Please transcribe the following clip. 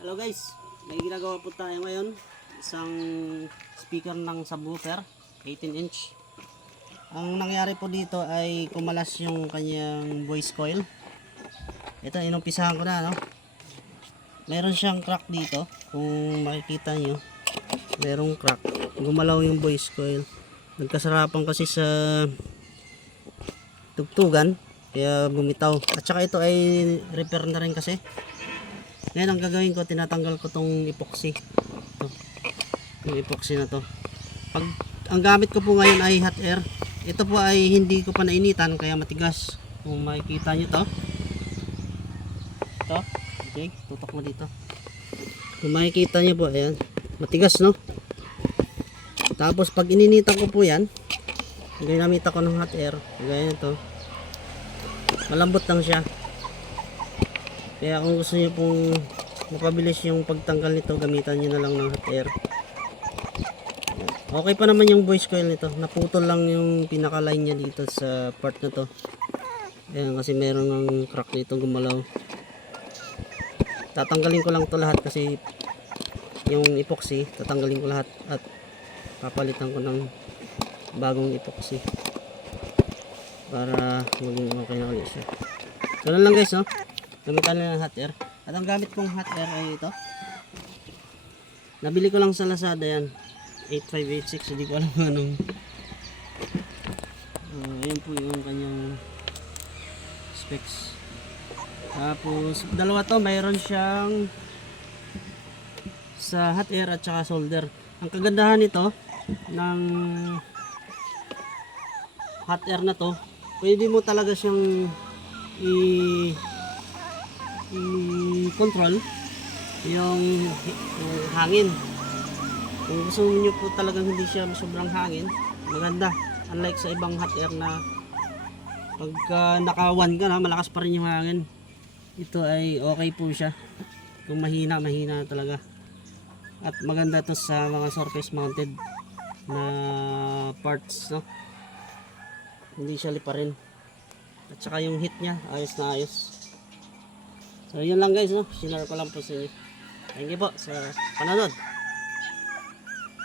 Hello guys, may ginagawa po tayo ngayon. Isang speaker ng subwoofer, 18 inch. Ang nangyari po dito ay kumalas yung kanyang voice coil. Ito, inumpisahan ko na, no? Meron siyang crack dito. Kung makikita nyo, merong crack. Gumalaw yung voice coil. Nagkasarapan kasi sa tugtugan, kaya bumitaw. At saka ito ay repair na rin kasi. Ngayon ang gagawin ko, tinatanggal ko tong epoxy. Ito, yung epoxy na to. Pag ang gamit ko po ngayon ay hot air. Ito po ay hindi ko pa nainitan kaya matigas. Kung makikita nyo to. Ito, okay, tutok mo dito. Kung makikita nyo po, ayan, matigas, no? Tapos pag ininitan ko po yan, ginamit ako ng hot air, gaya nito, malambot lang siya. Kaya kung gusto niyo pong mapabilis yung pagtanggal nito, gamitan niyo na lang ng hot air. Okay pa naman yung voice coil nito. Naputol lang yung pinaka line niya dito sa part na to. Ayan, kasi meron ng crack dito, gumalaw. Tatanggalin ko lang to lahat kasi yung epoxy, tatanggalin ko lahat at papalitan ko ng bagong epoxy para maging okay na ulit siya. Ganun lang guys, no? Gamitan lang ng hot air. At ang gamit kong hot air ay ito. Nabili ko lang sa Lazada yan. 8586. Hindi ko alam anong. Ayan po yung kanyang specs. Tapos dalawa to. Mayroon siyang sa hot air at saka solder. Ang kagandahan nito ng hot air na to, pwede mo talaga siyang i-control yung hangin. Kung gusto niyo po talagang hindi siya sobrang hangin, maganda. Unlike sa ibang hot air na pagka naka-1 ka na, malakas pa rin yung hangin. Ito ay okay po siya. Kung mahina talaga. At maganda to sa mga surface mounted na parts, no? Hindi siya liparin. At saka yung heat niya, ayos na ayos. So yun lang guys, no? Sinare ko lang po sa inyo. Thank you po sa panonood.